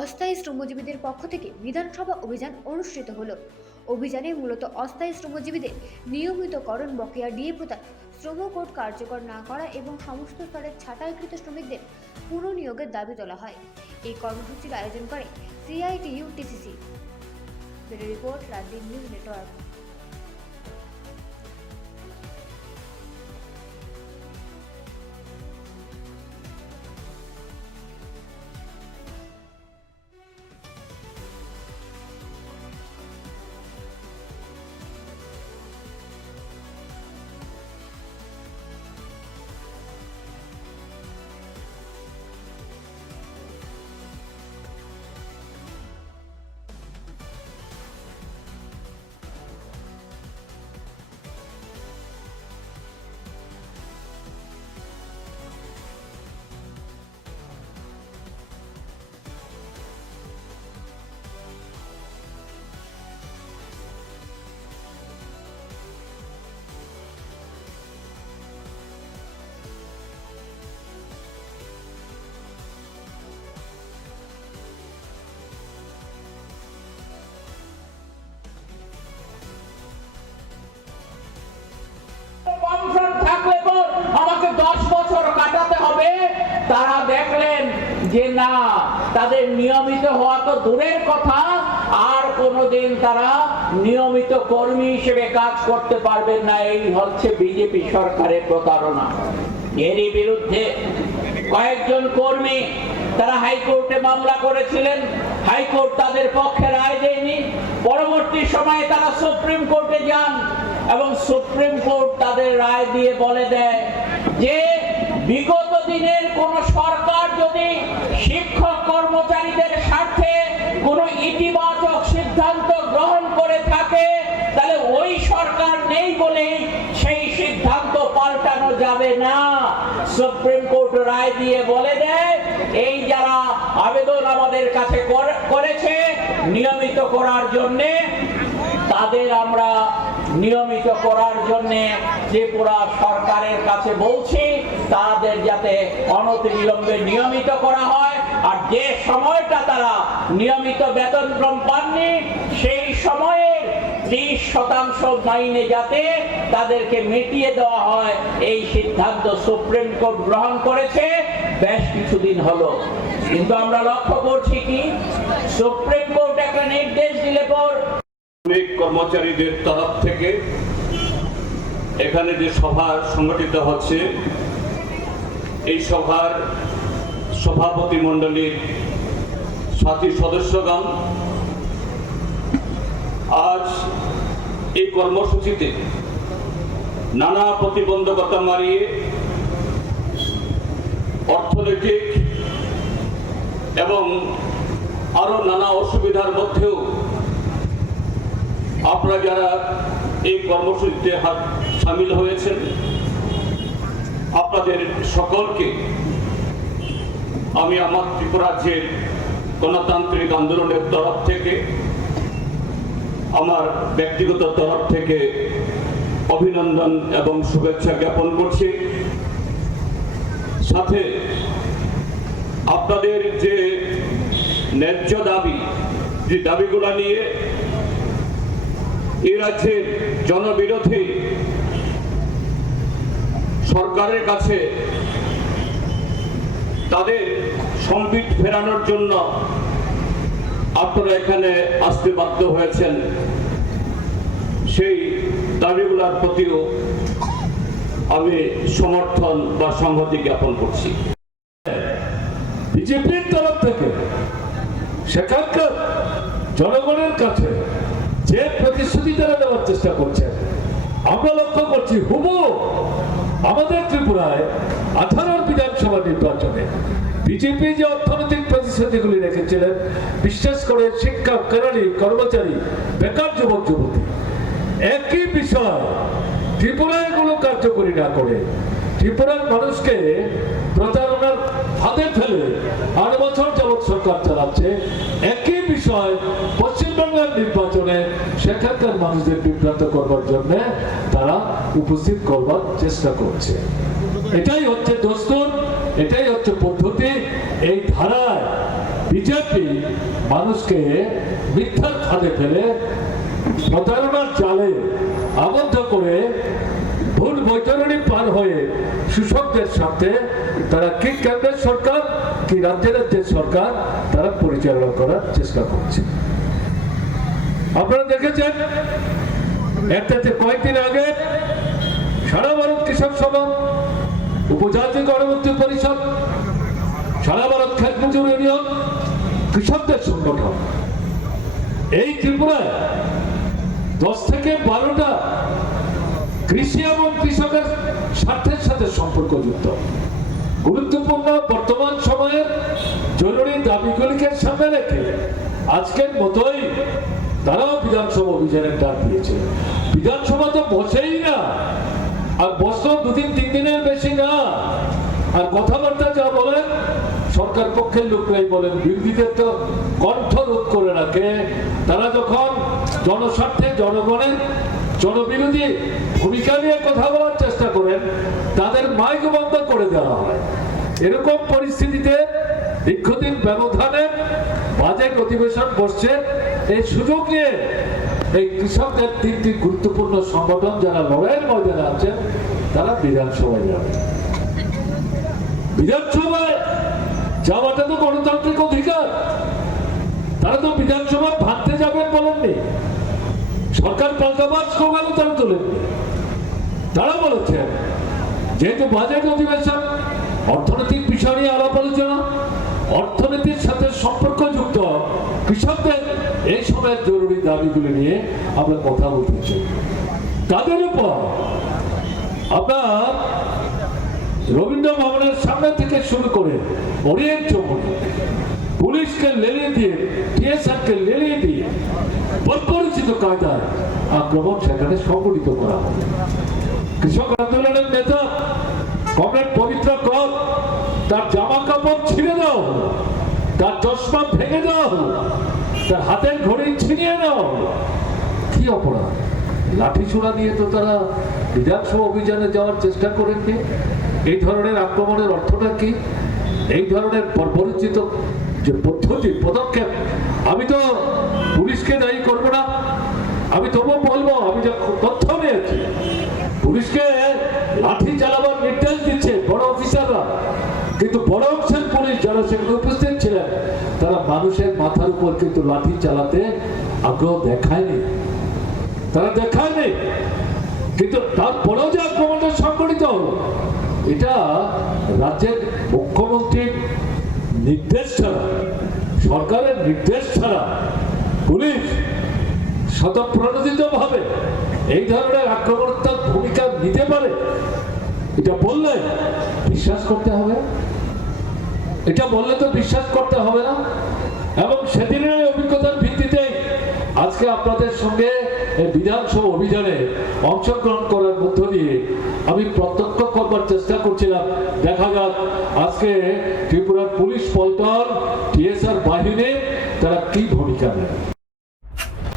অস্থায়ী শ্রমজীবীদের পক্ষ থেকে বিধানসভা অভিযান অনুষ্ঠিত হলো। অভিযানে মূলত অস্থায়ী শ্রমজীবীদের নিয়মিতকরণ, বকেয়া ডিএ প্রদান, শ্রম কোড কার্যকর না করা এবং সমস্ত স্তরের ছাঁটাইকৃত শ্রমিকদের পুনঃনিয়োগের দাবি তোলা হয়। এই কর্মসূচির আয়োজন করে CITU-TCC। Bureau report, Rajdeep news network. আমাকে 10 বছর কাটাতে হবে, তারা দেখলেন যে না, তাদের নিয়মিত হওয়া তো দূরের কথা, আর কোনোদিন তারা নিয়মিত কর্মী হিসেবে কাজ করতে পারবেন না। এই হচ্ছে বিজেপি সরকারের প্রতারণা। এরই বিরুদ্ধে কয়েকজন কর্মী তারা হাইকোর্টে মামলা করেছিলেন। হাইকোর্ট তাদের পক্ষে রায় দেয়নি। পরবর্তী সময়ে তারা সুপ্রিম কোর্টে যান এবং সুপ্রিম কোর্ট তাদের রায় দিয়ে বলে দেয় যে বিগত দিনের কোন সরকার যদি শিক্ষক কর্মচারীদের স্বার্থে কোন ইতিবাচক সিদ্ধান্ত গ্রহণ করে থাকে, তাহলে ওই সরকার নেই বলে সেই সিদ্ধান্ত পাল্টানো যাবে না। সুপ্রিম কোর্ট রায় দিয়ে বলে দেয় এই যারা আবেদন আমাদের কাছে করেছে নিয়মিত করার জন্য, তাদের আমরা নিয়মিত করার জন্য ত্রিপুরা সরকারের কাছে বলছি তাদের যাতে অনতিবিলম্বে নিয়মিত করা হয়। আর যে সময়টা তারা নিয়মিত বেতন পাননি, সেই সময়ে 30% মাইনে যাতে তাদেরকে মিটিয়ে দেওয়া হয়, এই সিদ্ধান্ত সুপ্রিম কোর্ট গ্রহণ করেছে বেশ কিছুদিন হলো। কিন্তু আমরা লক্ষ্য করছি কি, সুপ্রিম কোর্ট একটা নির্দেশ দিলে পর কর্মচারীদের তরফ থেকে এখানে যে সভা সংগঠিত হচ্ছে, এই সভার সভাপতি মণ্ডলীর সাথী সদস্যগণ আজ এই কর্মসূচিতে নানা প্রতিবন্ধকতা মারিয়ে অর্থনৈতিক এবং আরো নানা অসুবিধার মধ্যেও আপনারা যারা এই কর্মসূচিতে সামিল হয়েছেন, আপনাদের সকলকে আমি আমার ত্রিপুরা রাজ্যের গণতান্ত্রিক আন্দোলনের তরফ থেকে, আমার ব্যক্তিগত তরফ থেকে অভিনন্দন এবং শুভেচ্ছা জ্ঞাপন করছি। সাথে আপনাদের যে ন্যায্য দাবি, যে দাবিগুলো নিয়ে এই রাজ্যের জনবিরোধী সরকারের কাছে তাদের সম্বিত ফেরানোর জন্য আপনারা এখানে আসতে বাধ্য হয়েছেন, সেই দাবিগুলোর প্রতিও আমি সমর্থন বা সংহতি জ্ঞাপন করছি। বিজেপির তরফ থেকে সেখানকার জনগণের কাছে যে প্রতিশ্রুতি তারা দেওয়ার চেষ্টা করছেন, আমরা লক্ষ্য করছি হুবহু আমাদের ত্রিপুরায় 18 বিধানসভা নির্বাচনে বিজেপি যে অর্থনৈতিক প্রতিশ্রুতিগুলি রেখেছিলেন, বিশেষ করে শিক্ষক, কেরানি, কর্মচারী, বেকার যুবক যুবতী, একই বিষয় ত্রিপুরায় এগুলো কার্যকরী না করে ত্রিপুরার মানুষকে প্রতারণার ফাঁদে ফেলে 8 বছর যাবৎ সরকার চালাচ্ছে। একই বিষয় পশ্চিমবাংলার নির্বাচনে সেখানকার মানুষদের বিভ্রান্ত করবার জন্য তারা উপস্থিত করবার চেষ্টা করছে। এটাই হচ্ছে দস্তুর, এটাই হচ্ছে পদ্ধতি। এই ধারায় বিজেপি মানুষকে মিথ্যার ফাঁদে ফেলে প্রতারণার জালে আবদ্ধ করে ভুল বৈতরণী পার হয়ে কৃষকদের সাথে তারা কি কেন্দ্রের সরকার কি রাজ্যের যে সরকার তারা পরিচালনা করার চেষ্টা করছে। আপনারা দেখেছেন একটাতে কয়েকদিন আগে সারা ভারত কৃষক সভা, উপজাতি গণমুক্তি পরিষদ, সারা ভারত খেত মজুর ইউনিয়ন, কৃষকদের সংগঠন, এই ত্রিপুরায় 10 থেকে 12টা কৃষি এবং কৃষকের স্বার্থের সাথে সম্পর্কযুক্ত গুরুত্বপূর্ণ বর্তমান সময়ের জরুরি দাবিগুলিকে সামনে রেখে আজকের মতোই তারাও বিধানসভা অভিযানের ডাক দিয়েছে। বিধানসভা তো বসেই না, আর বছর 2-3 দিনের বেশি না, আর কথাবার্তা যা বলেন সরকার পক্ষের লোকরাই বলেন, বিরোধীদের তো কণ্ঠ রোধ করে রাখে। তারা যখন জনস্বার্থে জনগণের জনবিরোধী ভূমিকা নিয়ে কথা বলার চেষ্টা করেন তাদের মাইক বন্ধ করে দেওয়া হয়। এরকম পরিস্থিতিতে দীর্ঘদিন ব্যবধানে বাজেট অধিবেশন বসছে, এই সুযোগ নিয়ে এই কৃষকদের 3টি গুরুত্বপূর্ণ সংগঠন যারা লড়াইয়ের ময়দানে আছেন তারা বিধানসভায় যাবে। বিধানসভায় যাওয়াটা তো গণতান্ত্রিক অধিকার, তারা তো বিধানসভা ভাঙতে যাবেন বলেননি, সরকার পাল্টাবার স্লোগানও তারা তোলেননি। তারা বলেছেন যেহেতু বাজেট অধিবেশন, অর্থনৈতিক বিষয় নিয়ে আলাপ আলোচনা, অর্থনীতির সাথে সম্পর্কযুক্ত কৃষকদের এই সময়ের জরুরি দাবিগুলি নিয়ে আমরা কথা বলতে চাই। তাদের উপর আপনার রবীন্দ্র ভবনের সামনে থেকে শুরু করে ওরিয়েন্ট চৌমুহনী, পুলিশকে লেলিয়ে দিয়ে, টিএসআরকে লেলিয়ে দিয়ে বর্বরচিত কায়দায় আক্রমণ সেখানে সংগঠিত করা হবে। কৃষক আন্দোলনের নেতা কমরেড পবিত্র কর তার জামা কাপড় ছিঁড়ে দেওয়া হলো, তার চশমা ভেঙে দেওয়া হলো, তার হাতের ঘড়ি ছিনিয়ে নেওয়া হলো। কি অপরাধ? লাঠি ছোড়া নিয়ে তো তারা বিধানসভা অভিযানে যাওয়ার চেষ্টা করেননি। এই ধরনের আক্রমণের অর্থটা কি? এই ধরনের বর্বরচিত যে পদ্ধতি পদক্ষেপ, আমি তো পুলিশকে দায়ী করবো না, আমি তবুও বলবো, আমি যা তথ্য নিয়েছি পুলিশকে লাঠি চালাবার নির্দেশ দিচ্ছে বড় অফিসাররা, কিন্তু বড় অংশের পুলিশ যারা সেখানে উপস্থিত ছিলেন তারা মানুষের মাথার উপর কিন্তু লাঠি চালাতে আগ্রহ দেখায়নি, তারা দেখায়নি। কিন্তু তারপরেও যে আক্রমণটা সংঘটিত হলো, এটা রাজ্যের মুখ্যমন্ত্রীর নির্দেশ ছাড়া, সরকারের নির্দেশ ছাড়া পুলিশ স্বতঃপ্রণোদিতভাবে এই ধরনের আক্রমণাত্মক ভূমিকা নিতে পারে, এটা বললে বিশ্বাস করতে হবে, এটা বললে তো বিশ্বাস করতে হবে না। এবং সেদিনের অভিজ্ঞতার ভিত্তিতেই আজকে আপনাদের সঙ্গে এই বিধানসভা অভিযানে অংশগ্রহণ করার মধ্য দিয়ে আমি প্রত্যক্ষ করবার চেষ্টা করছিলাম। দেখা যাক আজকে ত্রিপুরার পুলিশ পল্টন, টিএসআর বাহিনী তারা কি ভূমিকা নেয়।